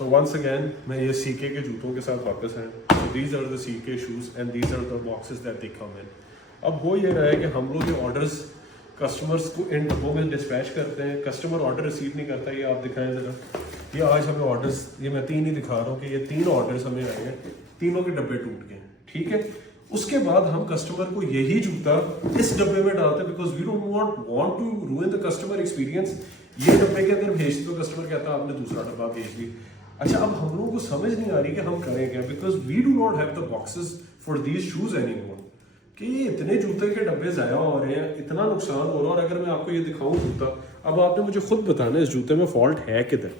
So once again मैं ये CK के जूतों के साथ वापस हैं. So these are the CK shoes and these are the boxes that they come in. अब हो ये रहा है कि हम लोग ये ऑर्डर्स कस्टमर्स को इन डब्बों में डिस्पैच करते हैं. कस्टमर ऑर्डर रिसीव नहीं करता. ये आप दिखाएं ज़रा. ये आज हमें ऑर्डर्स, ये मैं 3 ही दिखा रहा हूँ कि ये 3 ऑर्डर्स हमें आए हैं. तीनों के डब्बे टूट गए. ठीक है. उसके बाद हम कस्टमर को यही जूता इस डब्बे में डालते हैं because we don't want to ruin the customer experience. ये डब्बे के अंदर भेज दो, कस्टमर कहता है आपने दूसरा डब्बा भेज दी. अच्छा, अब हम लोगों को समझ नहीं आ रही कि हम करें क्या, because we do not have the boxes for these shoes anymore. कि ये इतने जूते के डब्बे ज़ाया हो रहे हैं, इतना नुकसान हो रहा है. और अगर मैं आपको ये दिखाऊं जूता, अब आपने मुझे खुद बताना है इस जूते में फॉल्ट है किधर.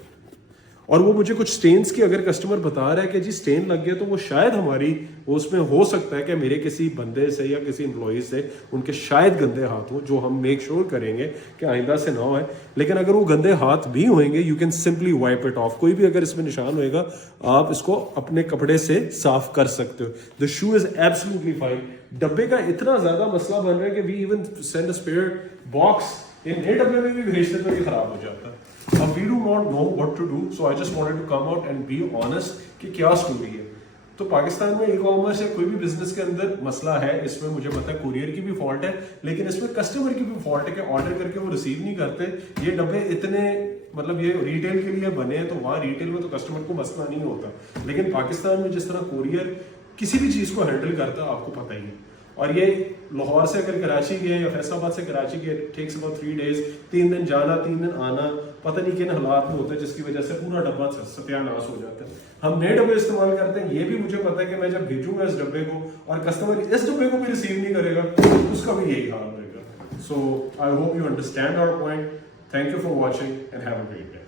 और वो मुझे कुछ स्टेन्स की अगर कस्टमर बता रहा है कि जी स्टेन लग गया, तो वो शायद हमारी वो उसमें हो सकता है कि मेरे किसी बंदे से या किसी एम्प्लॉय से उनके शायद गंदे हाथ हो, जो हम मेक श्योर करेंगे कि आइंदा से ना होए. लेकिन अगर वो गंदे हाथ भी होंगे, you can simply wipe it of. कोई भी अगर इसमें निशान होएगा, आप इसको अपने कपड़े से साफ कर सकते हो. The shoe is absolutely fine. डब्बे का इतना ज्यादा मसला बन रहा है कि we even send a spare box. इन नए डब्बे में भी भेजते तो ये खराब हो जाता है. अब we do not know what to do, so I just wanted to come out and be honest कि क्या स्टोरी है. तो पाकिस्तान में ई कॉमर्स या कोई भी बिजनेस के अंदर मसला है. इसमें मुझे पता है कुरियर की भी फॉल्ट है, लेकिन इसमें कस्टमर की भी फॉल्ट है कि ऑर्डर करके वो रिसीव नहीं करते. ये डब्बे इतने मतलब ये रिटेल के लिए बने हैं, तो वहाँ रिटेल में तो कस्टमर को मसला नहीं होता. लेकिन पाकिस्तान में जिस तरह कुरियर किसी भी चीज़ को हैंडल करता है, आपको पता ही है. और ये लाहौर से अगर कराची गए या फैसलाबाद से कराची गए, टेक्स अबाउट 3 days, 3 दिन जाना 3 दिन आना, पता नहीं किन हालात में होता है, जिसकी वजह से पूरा डब्बा सत्यानाश हो जाता है. हम नए डब्बे इस्तेमाल करते हैं. ये भी मुझे पता है कि मैं जब भेजूंगा इस डब्बे को और कस्टमर इस डब्बे को भी रिसीव नहीं करेगा, उसका भी यही हाल रहेगा. So I hope you understand our point. Thank you for watching and have a great day.